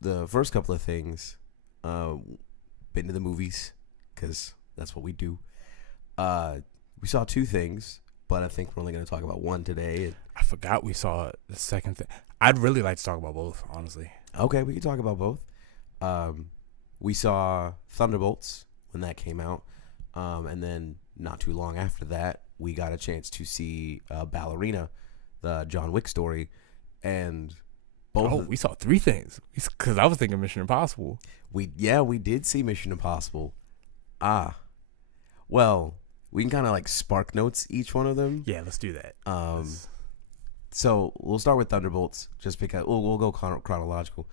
the first couple of things, been to the movies because that's what we do. We saw two things, but I think we're only going to talk about one today. I forgot we saw the second thing. I'd really like to talk about both, honestly. Okay, we can talk about both. We saw Thunderbolts when that came out, and then not too long after that, we got a chance to see Ballerina, the John Wick story, and both. We saw three things because I was thinking Mission Impossible. We did see Mission Impossible. Well, we can kind of like spark notes each one of them. Yeah, let's do that. So we'll start with Thunderbolts, just because we'll go chronological.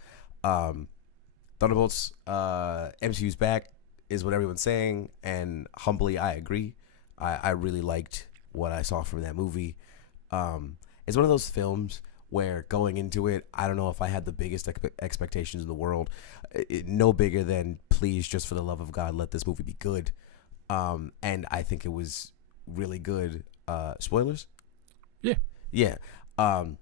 Thunderbolts, MCU's back is what everyone's saying, and humbly I agree. I really liked what I saw from that movie. It's one of those films where going into it, I don't know if I had the biggest expectations in the world. No bigger than, please, just for the love of God, let this movie be good. And I think it was really good. Spoilers? Yeah. Yeah. The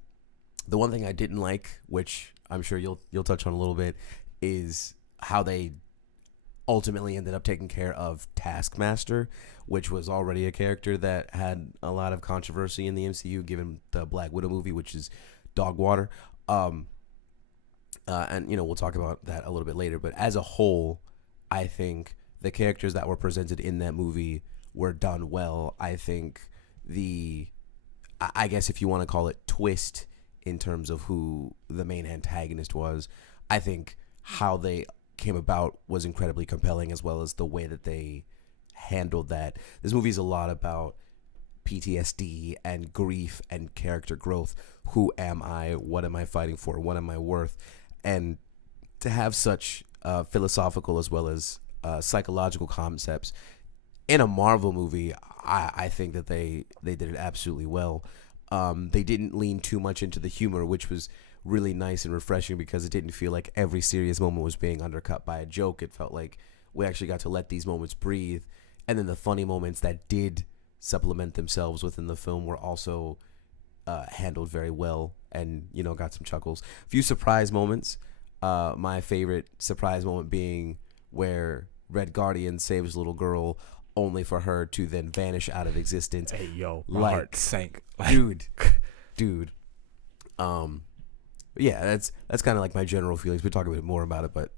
one thing I didn't like, which I'm sure you'll touch on a little bit, is how they ultimately ended up taking care of Taskmaster, which was already a character that had a lot of controversy in the MCU, given the Black Widow movie, which is dog water. And we'll talk about that a little bit later. But as a whole, I think the characters that were presented in that movie were done well. I think I guess if you want to call it twist in terms of who the main antagonist was, I think how they came about was incredibly compelling, as well as the way that they handled that. This movie is a lot about PTSD and grief and character growth. Who am I? What am I fighting for? What am I worth? And to have such philosophical as well as psychological concepts in a Marvel movie, I think that they did it absolutely well. They didn't lean too much into the humor, which was really nice and refreshing, because it didn't feel like every serious moment was being undercut by a joke. It felt like we actually got to let these moments breathe, and then the funny moments that did supplement themselves within the film were also handled very well, and got some chuckles. A few surprise moments. My favorite surprise moment being where Red Guardian saves a little girl, only for her to then vanish out of existence. Hey, yo, my heart sank. Dude. Yeah, that's kind of like my general feelings. We'll talk a bit more about it, but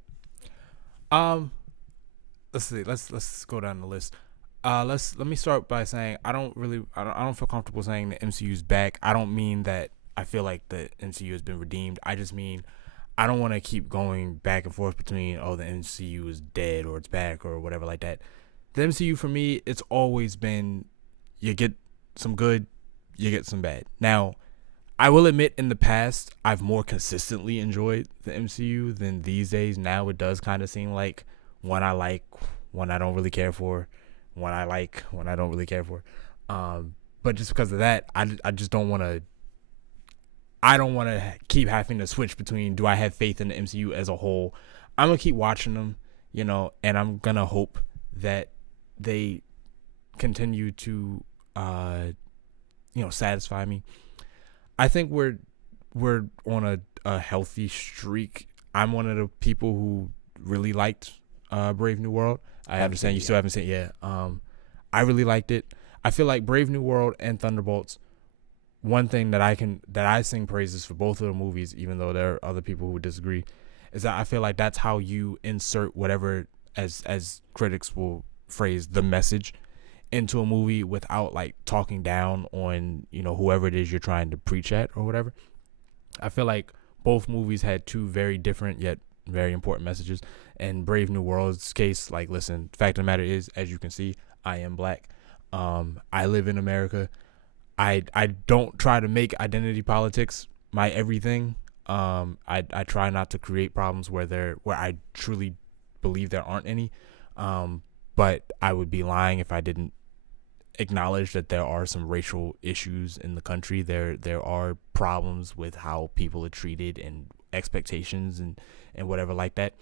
let's see. Let's go down the list. Let me start by saying I don't feel comfortable saying the MCU's back. I don't mean that I feel like the MCU has been redeemed. I just mean I don't want to keep going back and forth between the MCU is dead or it's back or whatever like that. The MCU for me, it's always been you get some good, you get some bad. Now, I will admit in the past I've more consistently enjoyed the MCU than these days. Now it does kind of seem like one I like, one I don't really care for, one I like, one I don't really care for. But just because of that, I just don't want to. I don't want to keep having to switch between do I have faith in the MCU as a whole. I'm gonna keep watching them, and I'm gonna hope that they continue to, satisfy me. I think we're on a healthy streak. I'm one of the people who really liked Brave New World. I understand you still haven't seen it yet. I really liked it. I feel like Brave New World and Thunderbolts, one thing that I sing praises for both of the movies, even though there are other people who disagree, is that I feel like that's how you insert whatever, as critics will phrase, the message into a movie without like talking down on whoever it is you're trying to preach at or whatever. I feel like both movies had two very different yet very important messages. In Brave New World's case, like, listen, fact of the matter is, as you can see, I am black. I live in America. I don't try to make identity politics my everything. I try not to create problems where I truly believe there aren't any. But I would be lying if I didn't acknowledge that there are some racial issues in the country. There are problems with how people are treated and expectations and whatever like that.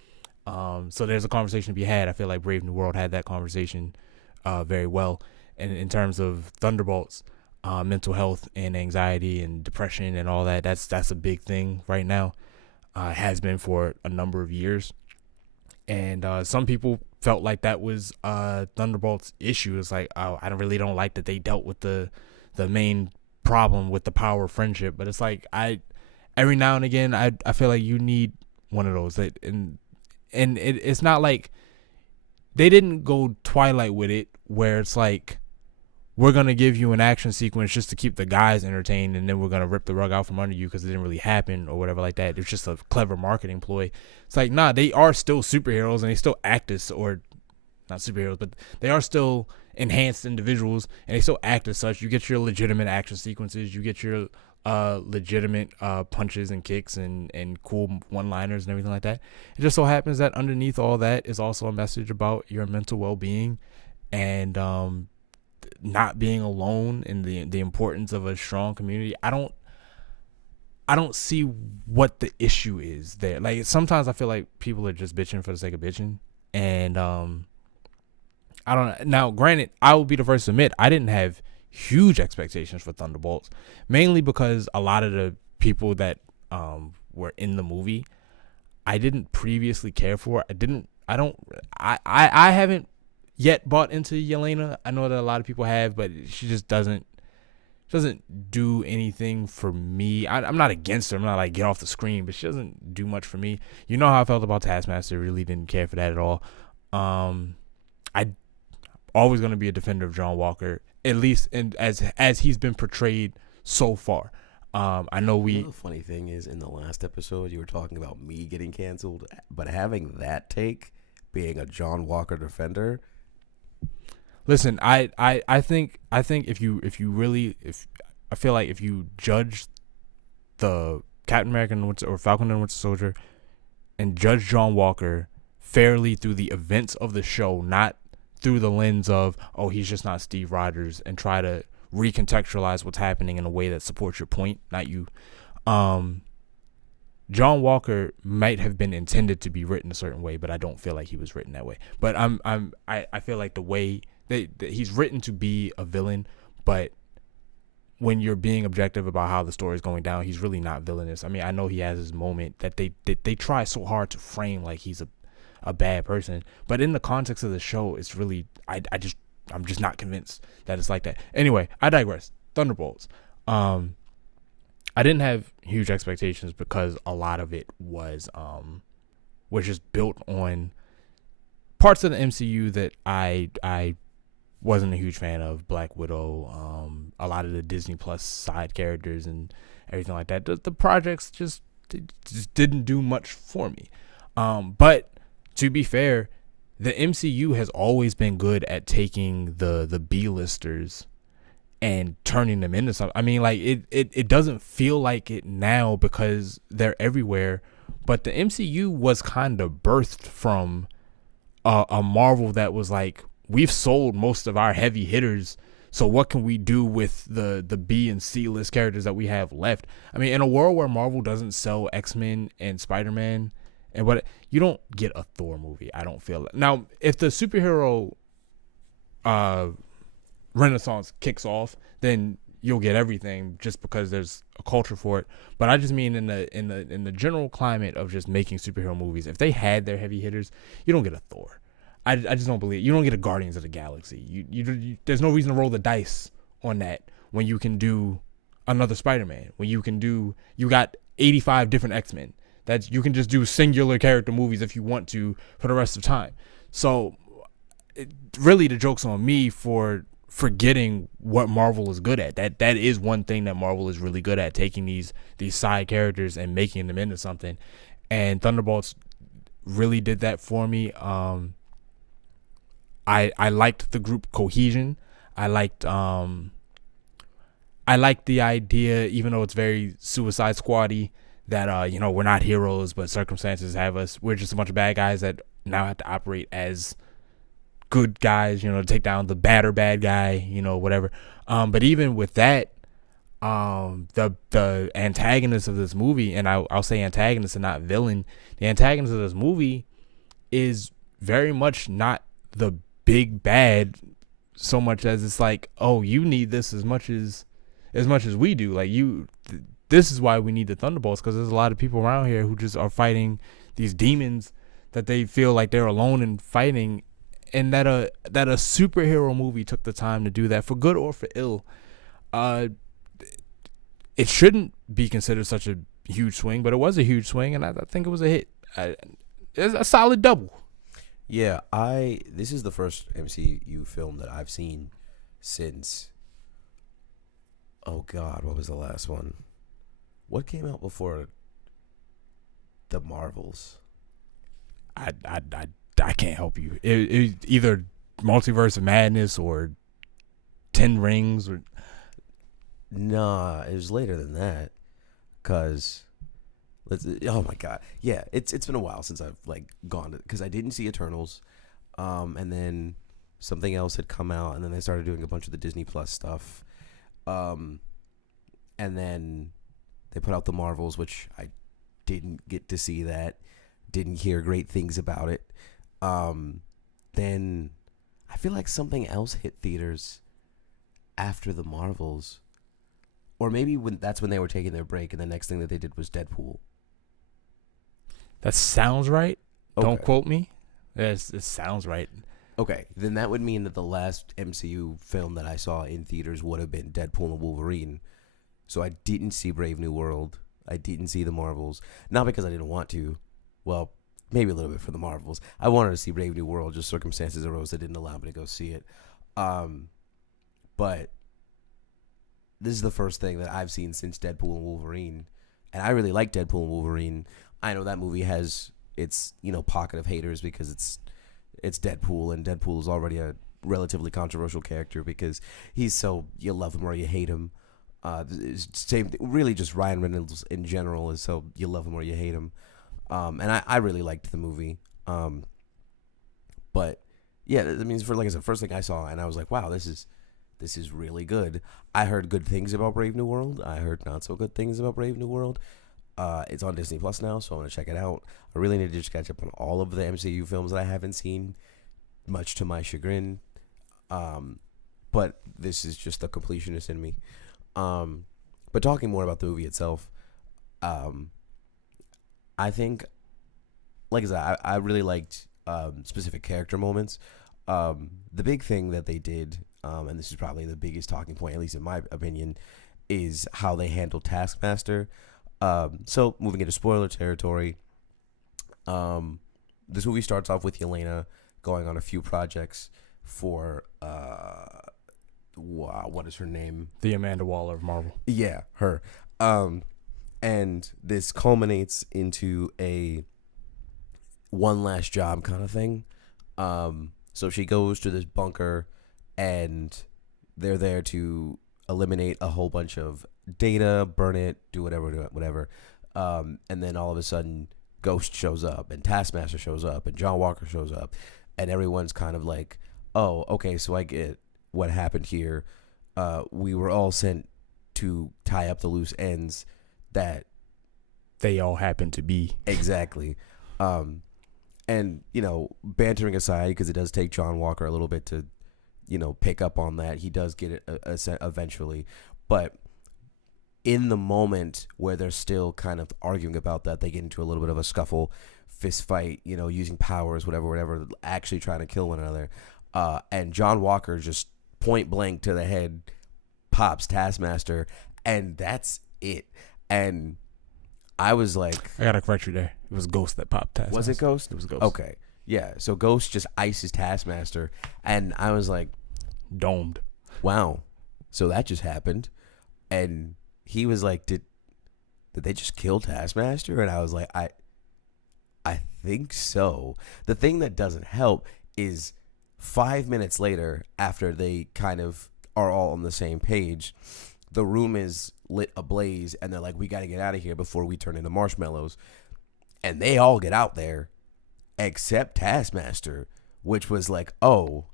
So there's a conversation to be had. I feel like Brave New World had that conversation very well. And in terms of Thunderbolts, mental health and anxiety and depression and all that, that's a big thing right now. has been for a number of years. And some people felt like that was Thunderbolts' issue. It's like, oh, I really don't like that they dealt with the main problem with the power of friendship. But it's like, every now and again, I feel like you need one of those. And it's not like they didn't go Twilight with it, where it's like, we're going to give you an action sequence just to keep the guys entertained, and then we're going to rip the rug out from under you because it didn't really happen or whatever like that. It's just a clever marketing ploy. It's like, nah, they are still superheroes, and they still act as, or not superheroes, but they are still enhanced individuals, and they still act as such. You get your legitimate action sequences. You get your legitimate punches and kicks and cool one-liners and everything like that. It just so happens that underneath all that is also a message about your mental well-being and not being alone and the importance of a strong community. I don't see what the issue is there. Like, sometimes I feel like people are just bitching for the sake of bitching, and I don't. Now, granted, I will be the first to admit I didn't have huge expectations for Thunderbolts, mainly because a lot of the people that were in the movie I didn't previously care for. I haven't yet bought into Yelena. I know that a lot of people have, but she just doesn't do anything for me. I'm not against her. I'm not like, get off the screen, but she doesn't do much for me. You know how I felt about Taskmaster. Really didn't care for that at all. I always going to be a defender of John Walker, at least as he's been portrayed so far. I know the funny thing is, in the last episode, you were talking about me getting canceled, but having that take, being a John Walker defender. Listen, I think if you really, I feel like if you judge the Captain America or Falcon and Winter Soldier and judge John Walker fairly through the events of the show, not through the lens of, oh, he's just not Steve Rogers, and try to recontextualize what's happening in a way that supports your point, not you. John Walker might have been intended to be written a certain way, but I don't feel like he was written that way. But I feel like the way that he's written to be a villain, but when you're being objective about how the story is going down, he's really not villainous. I mean, I know he has his moment that they try so hard to frame like he's a bad person, but in the context of the show, it's really I'm just not convinced that it's like that. Anyway, I digress. Thunderbolts. I didn't have huge expectations because a lot of it was just built on parts of the MCU that I wasn't a huge fan of. Black Widow, a lot of the Disney Plus side characters and everything like that. The projects just didn't do much for me. But to be fair, the MCU has always been good at taking the B-listers and turning them into something. I mean, like, it doesn't feel like it now because they're everywhere, but the MCU was kind of birthed from a Marvel that was like, we've sold most of our heavy hitters, so what can we do with the B and C list characters that we have left? I mean, in a world where Marvel doesn't sell X-Men and Spider-Man, and what, you don't get a Thor movie, I don't feel. Now, if the superhero renaissance kicks off, then you'll get everything just because there's a culture for it. But I just mean in the general climate of just making superhero movies, if they had their heavy hitters, you don't get a Thor. I just don't believe it. You don't get a Guardians of the Galaxy. You there's no reason to roll the dice on that when you can do another Spider-Man. When you got 85 different X-Men. That you can just do singular character movies if you want to for the rest of time. So really the joke's on me for forgetting what Marvel is good at. That is one thing that Marvel is really good at, taking these side characters and making them into something. And Thunderbolts really did that for me. I liked the group cohesion. I liked the idea, even though it's very Suicide Squad-y, that we're not heroes, but circumstances have us. We're just a bunch of bad guys that now have to operate as good guys, to take down the bad guy, whatever. But even with that, the antagonist of this movie, and I'll say antagonist and not villain, the antagonist of this movie is very much not the big bad so much as it's like, oh, you need this as much as we do. Like, this is why we need the Thunderbolts, because there's a lot of people around here who just are fighting these demons that they feel like they're alone in fighting, and that a superhero movie took the time to do that, for good or for ill. It shouldn't be considered such a huge swing, but it was a huge swing, and I think it was a hit. It's a solid double. Yeah, this is the first MCU film that I've seen since, oh God, what was the last one? What came out before the Marvels? I can't help you. It either Multiverse of Madness or 10 Rings or... Nah, it was later than that. Cause, oh my God, yeah, it's been a while since I've like gone to, because I didn't see Eternals, and then something else had come out, and then they started doing a bunch of the Disney Plus stuff, and then they put out the Marvels, which I didn't get to see. That didn't hear great things about it. Then I feel like something else hit theaters after the Marvels. Or maybe that's when they were taking their break, and the next thing that they did was Deadpool. That sounds right. Okay. Don't quote me. It sounds right. Okay, then that would mean that the last MCU film that I saw in theaters would have been Deadpool and Wolverine. So I didn't see Brave New World. I didn't see the Marvels. Not because I didn't want to. Well, maybe a little bit for the Marvels. I wanted to see Brave New World, just circumstances arose that didn't allow me to go see it. But this is the first thing that I've seen since Deadpool and Wolverine, and I really like Deadpool and Wolverine. I know that movie has its pocket of haters because it's Deadpool, and Deadpool is already a relatively controversial character because he's so, you love him or you hate him. Same thing, really, just Ryan Reynolds in general is so you love him or you hate him. And I really liked the movie. But yeah, I mean, for like I said, first thing I saw, and I was like, wow, this is really good. I heard good things about Brave New World. I heard not so good things about Brave New World. It's on Disney Plus now, so I'm going to check it out. I really need to just catch up on all of the MCU films that I haven't seen, much to my chagrin. But this is just the completionist in me. But talking more about the movie itself, I think, like I said, I really liked specific character moments. The big thing that they did, and this is probably the biggest talking point, at least in my opinion, is how they handled Taskmaster. So moving into spoiler territory, this movie starts off with Yelena going on a few projects for what is her name? The Amanda Waller of Marvel. Yeah, her. And this culminates into a one last job kind of thing. So she goes to this bunker, and they're there to eliminate a whole bunch of data, burn it, do whatever. And then all of a sudden, Ghost shows up, and Taskmaster shows up, and John Walker shows up, and everyone's kind of like, oh, okay, so I get what happened here. We were all sent to tie up the loose ends that they all happen to be. Exactly. And, bantering aside, because it does take John Walker a little bit to, pick up on that. He does get it eventually. But in the moment where they're still kind of arguing about that, they get into a little bit of a scuffle, fist fight, using powers, whatever, actually trying to kill one another. And John Walker just point blank to the head pops Taskmaster, and that's it. And I was like, I gotta correct you there. It was Ghost that popped Taskmaster. Was it Ghost? It was Ghost. Okay. Yeah. So Ghost just ices Taskmaster, and I was like, domed. Wow. So that just happened. And he was like, Did they just kill Taskmaster? And I was like, I think so. The thing that doesn't help is 5 minutes later, after they kind of are all on the same page, the room is lit ablaze, and they're like, we got to get out of here before we turn into marshmallows. And they all get out there except Taskmaster, which was like, oh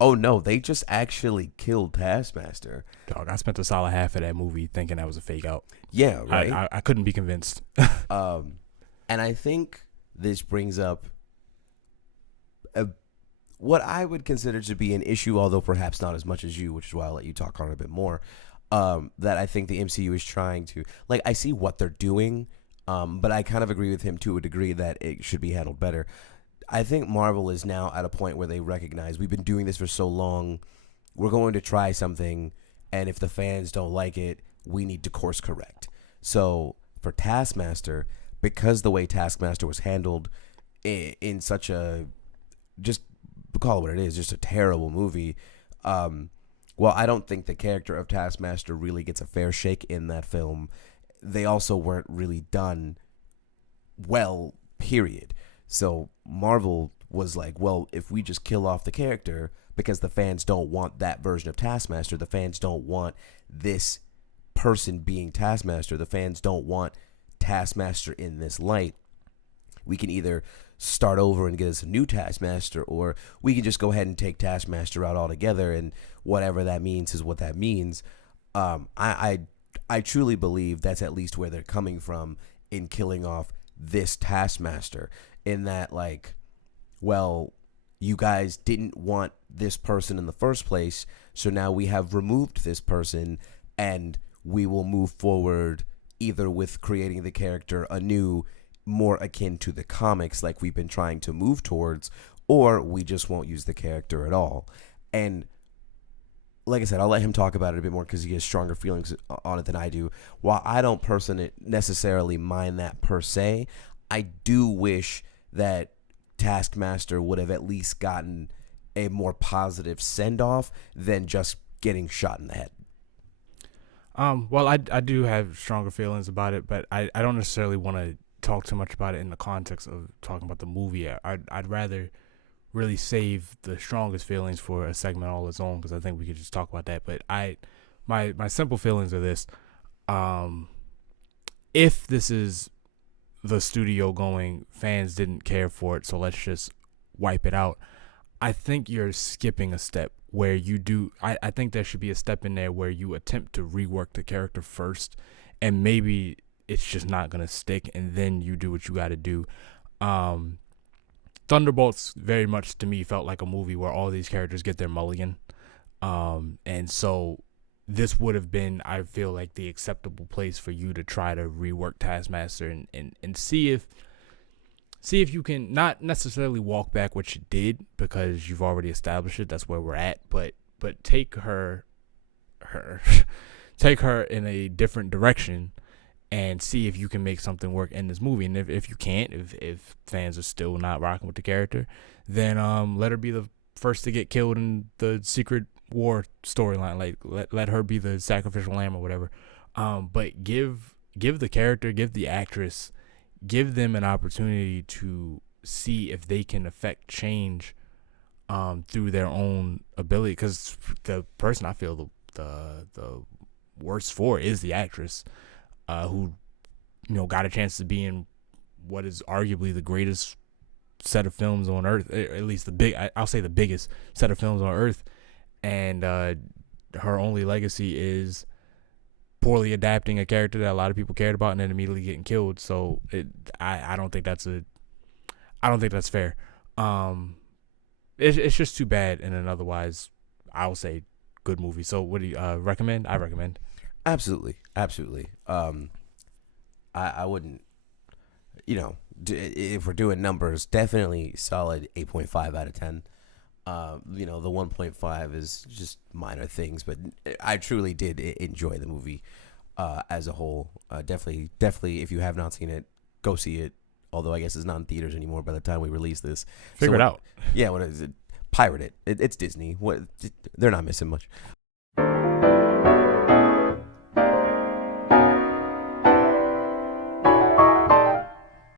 no, they just actually killed Taskmaster. Dog, I spent a solid half of that movie thinking that was a fake out. Yeah, right. I couldn't be convinced. And I think this brings up what I would consider to be an issue, although perhaps not as much as you, which is why I'll let you talk on it a bit more. that I think the MCU is trying to, like, I see what they're doing, but I kind of agree with him to a degree that it should be handled better. I think Marvel is now at a point where they recognize we've been doing this for so long. We're going to try something, and if the fans don't like it, we need to course correct. So for Taskmaster, because the way Taskmaster was handled in such a, just call it what it is, just a terrible movie. Well, I don't think the character of Taskmaster really gets a fair shake in that film. They also weren't really done well, period. So Marvel was like, well, if we just kill off the character because the fans don't want that version of Taskmaster, the fans don't want this person being Taskmaster, the fans don't want Taskmaster in this light, we can either start over and get us a new Taskmaster, or we can just go ahead and take Taskmaster out altogether, and whatever that means is what that means. I truly believe that's at least where they're coming from in killing off this Taskmaster, in that, like, well, you guys didn't want this person in the first place, so now we have removed this person, and we will move forward either with creating the character anew, more akin to the comics like we've been trying to move towards, or we just won't use the character at all. And like I said, I'll let him talk about it a bit more because he has stronger feelings on it than I do. While I don't personally necessarily mind that per se, I do wish that Taskmaster would have at least gotten a more positive send-off than just getting shot in the head. Well, I do have stronger feelings about it, but I don't necessarily want to talk too much about it in the context of talking about the movie. I'd rather really save the strongest feelings for a segment all its own, because I think we could just talk about that. But my simple feelings are this: if this is the studio going, fans didn't care for it, so let's just wipe it out, I think you're skipping a step where you do. I think there should be a step in there where you attempt to rework the character first, and maybe it's just not gonna stick, and then you do what you got to do. Thunderbolts very much to me felt like a movie where all these characters get their mulligan, and so this would have been, I feel like, the acceptable place for you to try to rework Taskmaster and see if you can not necessarily walk back what you did, because you've already established it. That's where we're at. But take her take her in a different direction and see if you can make something work in this movie. And if you can't, if fans are still not rocking with the character, then let her be the first to get killed in the Secret War storyline. Like let her be the sacrificial lamb or whatever. But give the character, give the actress, give them an opportunity to see if they can affect change through their own ability. Because the person I feel the worst for is the actress, who got a chance to be in what is arguably the greatest set of films on earth, at least I'll say the biggest set of films on earth, and her only legacy is poorly adapting a character that a lot of people cared about and then immediately getting killed. So I don't think that's fair. It's just too bad in an otherwise, I'll say, good movie. So what do you recommend? I recommend. Absolutely. I wouldn't, if we're doing numbers, definitely solid 8.5 out of 10. The 1.5 is just minor things, but I truly did enjoy the movie as a whole. Definitely, if you have not seen it, go see it. Although I guess it's not in theaters anymore by the time we release this. Figure it out. Yeah, what is it? Pirate it. It's Disney. What? They're not missing much.